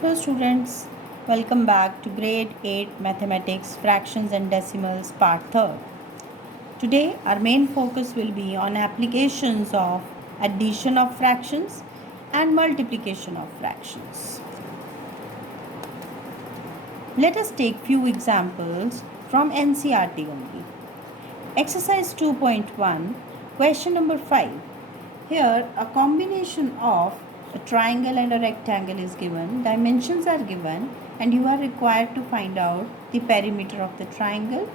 Hello students, welcome back to grade 8 mathematics fractions and decimals part 3rd. Today our main focus will be on applications of addition of fractions and multiplication of fractions. Let us take few examples from NCERT only. Exercise 2.1, question number 5. Here a combination of a triangle and a rectangle is given, dimensions are given, and you are required to find out the perimeter of the triangle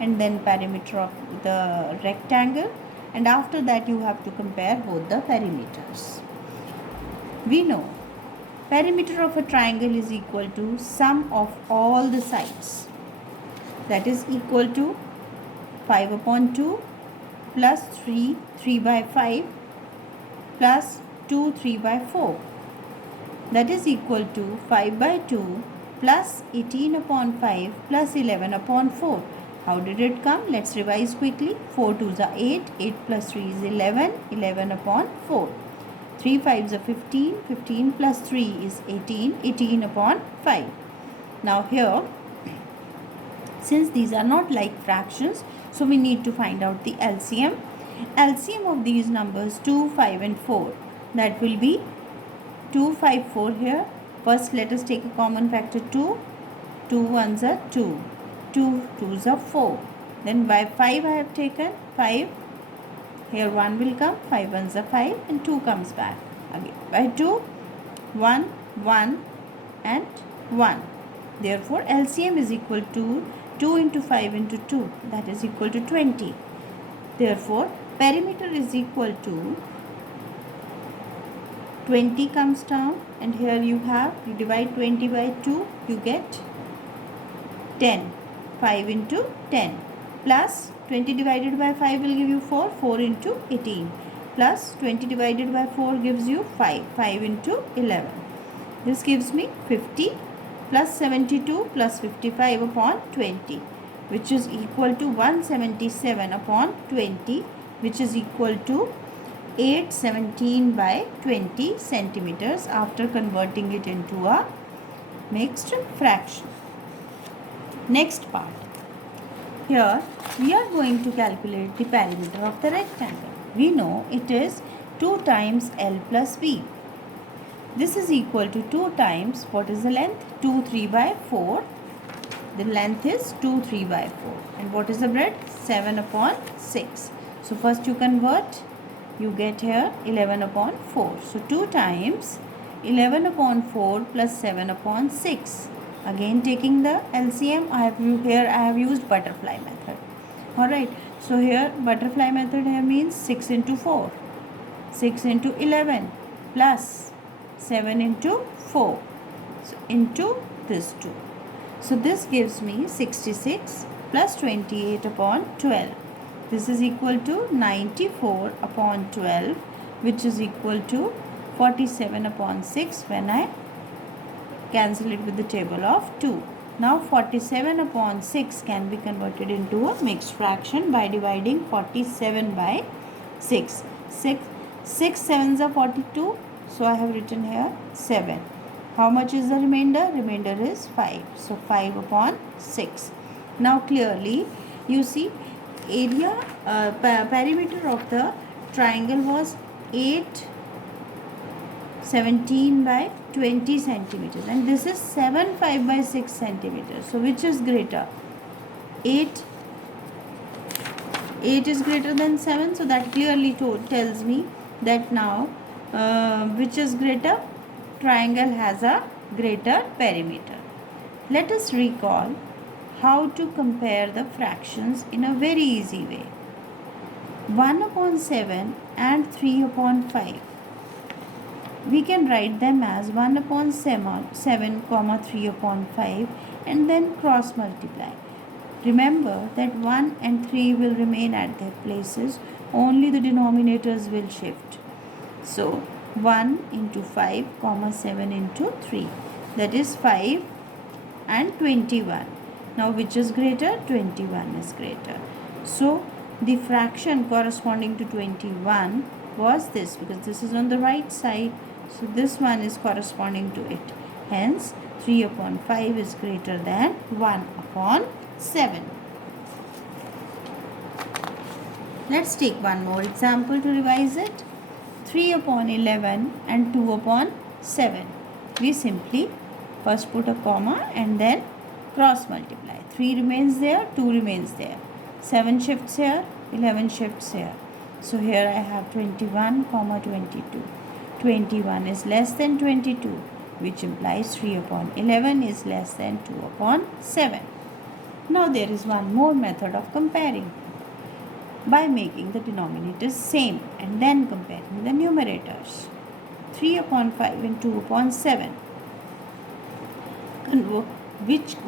and then perimeter of the rectangle, and after that you have to compare both the perimeters. We know perimeter of a triangle is equal to sum of all the sides, that is equal to 5 upon 2 plus 3 by 5 plus 2 3 by 4, that is equal to 5 by 2 plus 18 upon 5 plus 11 upon 4. How did it come? Let's revise quickly. 4 2s are 8, 8 plus 3 is 11, 11 upon 4. 3 5s are 15, 15 plus 3 is 18, 18 upon 5. Now here, since these are not like fractions, so we need to find out the LCM. LCM of these numbers 2, 5 and 4, that will be 2, 5, 4 here. First let us take a common factor 2. 2 1s are 2. 2 2s are 4. Then by 5 I have taken 5. Here 1 will come. 5 1s are 5 and 2 comes back. Again by 2, 1, 1 and 1. Therefore LCM is equal to 2 into 5 into 2, that is equal to 20. Therefore perimeter is equal to 20 comes down, and here you divide 20 by 2, you get 10. 5 into 10 plus 20 divided by 5 will give you 4. 4 into 18 plus 20 divided by 4 gives you 5. 5 into 11. This gives me 50 plus 72 plus 55 upon 20, which is equal to 177 upon 20, which is equal to 817 by 20 centimeters after converting it into a mixed fraction. Next part. Here we are going to calculate the perimeter of the rectangle. We know it is 2 times L plus B. This is equal to 2 times, what is the length? 2 3 by 4. The length is 2 3 by 4. And what is the breadth? 7 upon 6. So first you convert, you get here 11 upon 4. So 2 times 11 upon 4 plus 7 upon 6. Again taking the LCM, I have used butterfly method. Alright, so here butterfly method here means 6 into 4. 6 into 11 plus 7 into 4. So into this 2. So this gives me 66 plus 28 upon 12. This is equal to 94 upon 12, which is equal to 47 upon 6 when I cancel it with the table of 2. Now 47 upon 6 can be converted into a mixed fraction by dividing 47 by 6. 6 sevens are 42. So I have written here 7. How much is the remainder? Remainder is 5. So 5 upon 6. Now clearly you see area perimeter of the triangle was 8 17 by 20 centimeters, and this is 7 5 by 6 centimeters. So which is greater? 8 is greater than 7. So that clearly tells me that now which is greater? Triangle has a greater perimeter. Let us recall how to compare the fractions in a very easy way. 1 upon 7 and 3 upon 5. We can write them as 1 upon 7 comma 3 upon 5 and then cross multiply. Remember that 1 and 3 will remain at their places, only the denominators will shift. So 1 into 5 comma 7 into 3, that is 5 and 21. Now which is greater? 21 is greater. So the fraction corresponding to 21 was this, because this is on the right side. So this one is corresponding to it. Hence 3 upon 5 is greater than 1 upon 7. Let's take one more example to revise it. 3 upon 11 and 2 upon 7. We simply first put a comma and then cross multiply. 3 remains there, 2 remains there. 7 shifts here, 11 shifts here. So here I have 21 comma 22. 21 is less than 22, which implies 3 upon 11 is less than 2 upon 7. Now there is one more method of comparing by making the denominators same and then comparing the numerators. 3 upon 5 and 2 upon 7.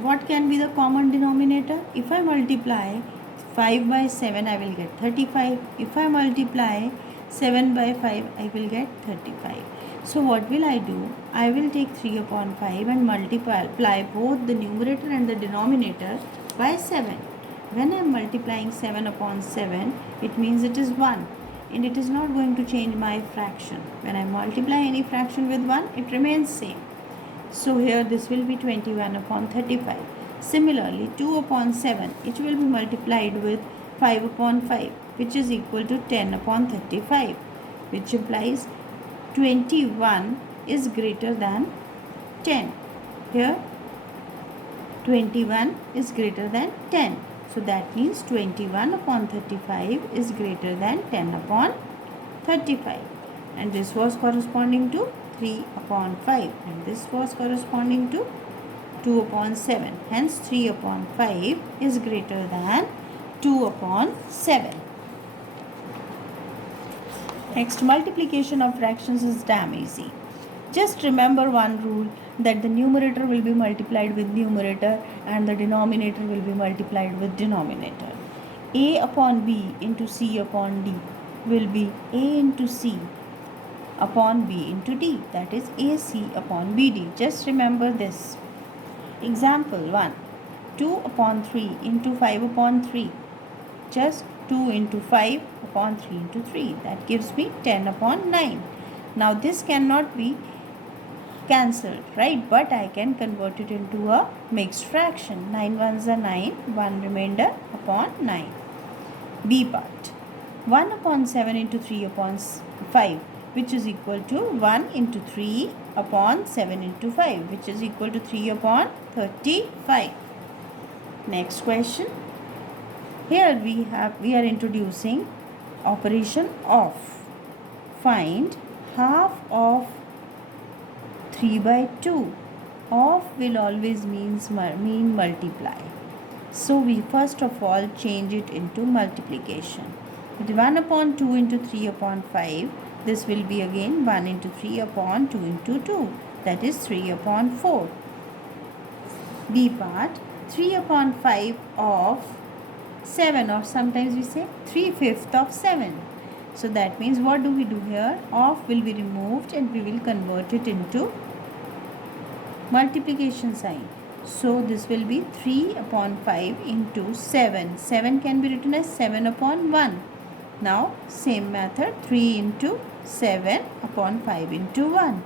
What can be the common denominator? If I multiply 5 by 7, I will get 35. If I multiply 7 by 5, I will get 35. So what will I do? I will take 3 upon 5 and multiply both the numerator and the denominator by 7. When I am multiplying 7 upon 7, it means it is 1 and it is not going to change my fraction. When I multiply any fraction with 1, it remains same. So here this will be 21 upon 35. Similarly, 2 upon 7, it will be multiplied with 5 upon 5, which is equal to 10 upon 35, which implies 21 is greater than 10. Here 21 is greater than 10. So that means 21 upon 35 is greater than 10 upon 35. And this was corresponding to 3 upon 5. And this was corresponding to 2 upon 7. Hence 3 upon 5 is greater than 2 upon 7. Next, multiplication of fractions is damn easy. Just remember one rule, that the numerator will be multiplied with numerator and the denominator will be multiplied with denominator. A upon B into C upon D will be A into C upon B into D. That is AC upon BD. Just remember this. Example 1. 2 upon 3 into 5 upon 3. Just 2 into 5 upon 3 into 3. That gives me 10 upon 9. Now this cannot be cancelled, right? But I can convert it into a mixed fraction. 9 ones are 9, 1 remainder upon 9. B part. 1 upon 7 into 3 upon 5, which is equal to 1 into 3 upon 7 into 5, which is equal to 3 upon 35. Next question. Here we are introducing operation of. Find half of 3 by 2. Of will always mean multiply. So we first of all change it into multiplication. With 1 upon 2 into 3 upon 5, this will be again 1 into 3 upon 2 into 2. That is 3 upon 4. B part. 3 upon 5 of 7, or sometimes we say 3/5 of 7. So that means what do we do here? Of will be removed and we will convert it into multiplication sign. So this will be 3 upon 5 into 7. 7 can be written as 7 upon 1. Now same method, 3 into 7 upon 5 into 1.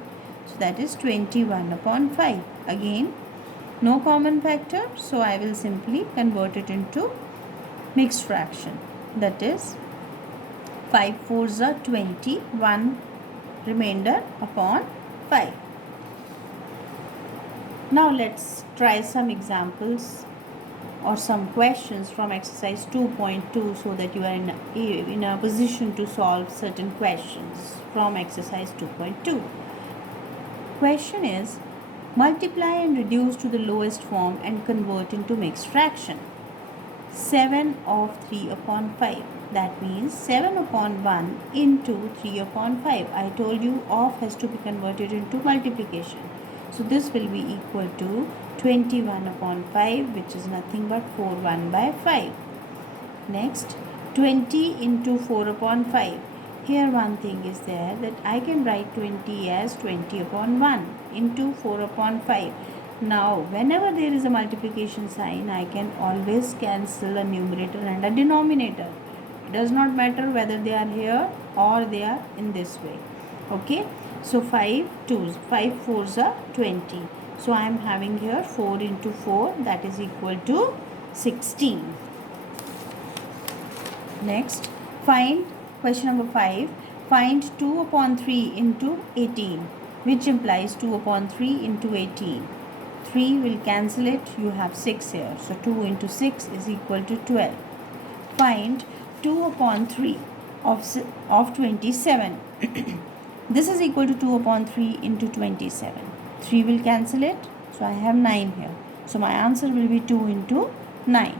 So that is 21 upon 5. Again, no common factor, so I will simply convert it into mixed fraction. That is 5 4s are 20, 1 remainder upon 5. Now let's try some examples or some questions from exercise 2.2 so that you are in a position to solve certain questions from exercise 2.2. Question is, multiply and reduce to the lowest form and convert into mixed fraction. 7 of 3 upon 5. That means 7 upon 1 into 3 upon 5. I told you of has to be converted into multiplication. So this will be equal to 21 upon 5, which is nothing but 4 1 by 5. Next, 20 into 4 upon 5. Here one thing is there, that I can write 20 as 20 upon 1 into 4 upon 5. Now, whenever there is a multiplication sign, I can always cancel a numerator and a denominator. It does not matter whether they are here or they are in this way. Okay. So 5 2s, 5 4s are 20. So I am having here 4 into 4, that is equal to 16. Next, find question number 5. Find 2 upon 3 into 18, which implies 2 upon 3 into 18. 3 will cancel it, you have 6 here. So 2 into 6 is equal to 12. Find 2 upon 3 of 27. This is equal to 2 upon 3 into 27. 3 will cancel it, so I have 9 here. So my answer will be 2 into 9.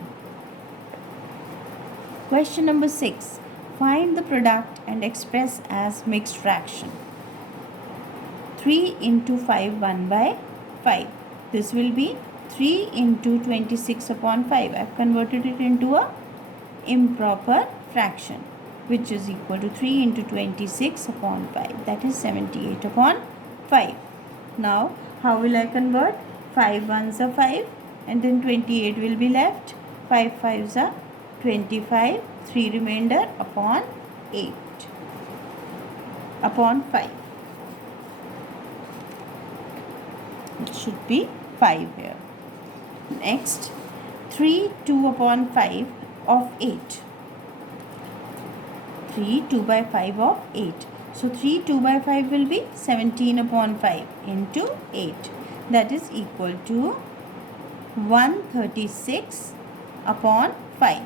Question number 6. Find the product and express as mixed fraction. 3 into 5 1 by 5. This will be 3 into 26 upon 5. I have converted it into a improper fraction, which is equal to 3 into 26 upon 5. That is 78 upon 5. Now, how will I convert? 5 ones are 5 and then 28 will be left. 5 fives are 25. 3 remainder upon 8 upon 5. It should be 5 here. Next, 3 2 upon 5 of 8. 3 2 by 5 of 8. So 3 2 by 5 will be 17 upon 5 into 8. That is equal to 136 upon 5.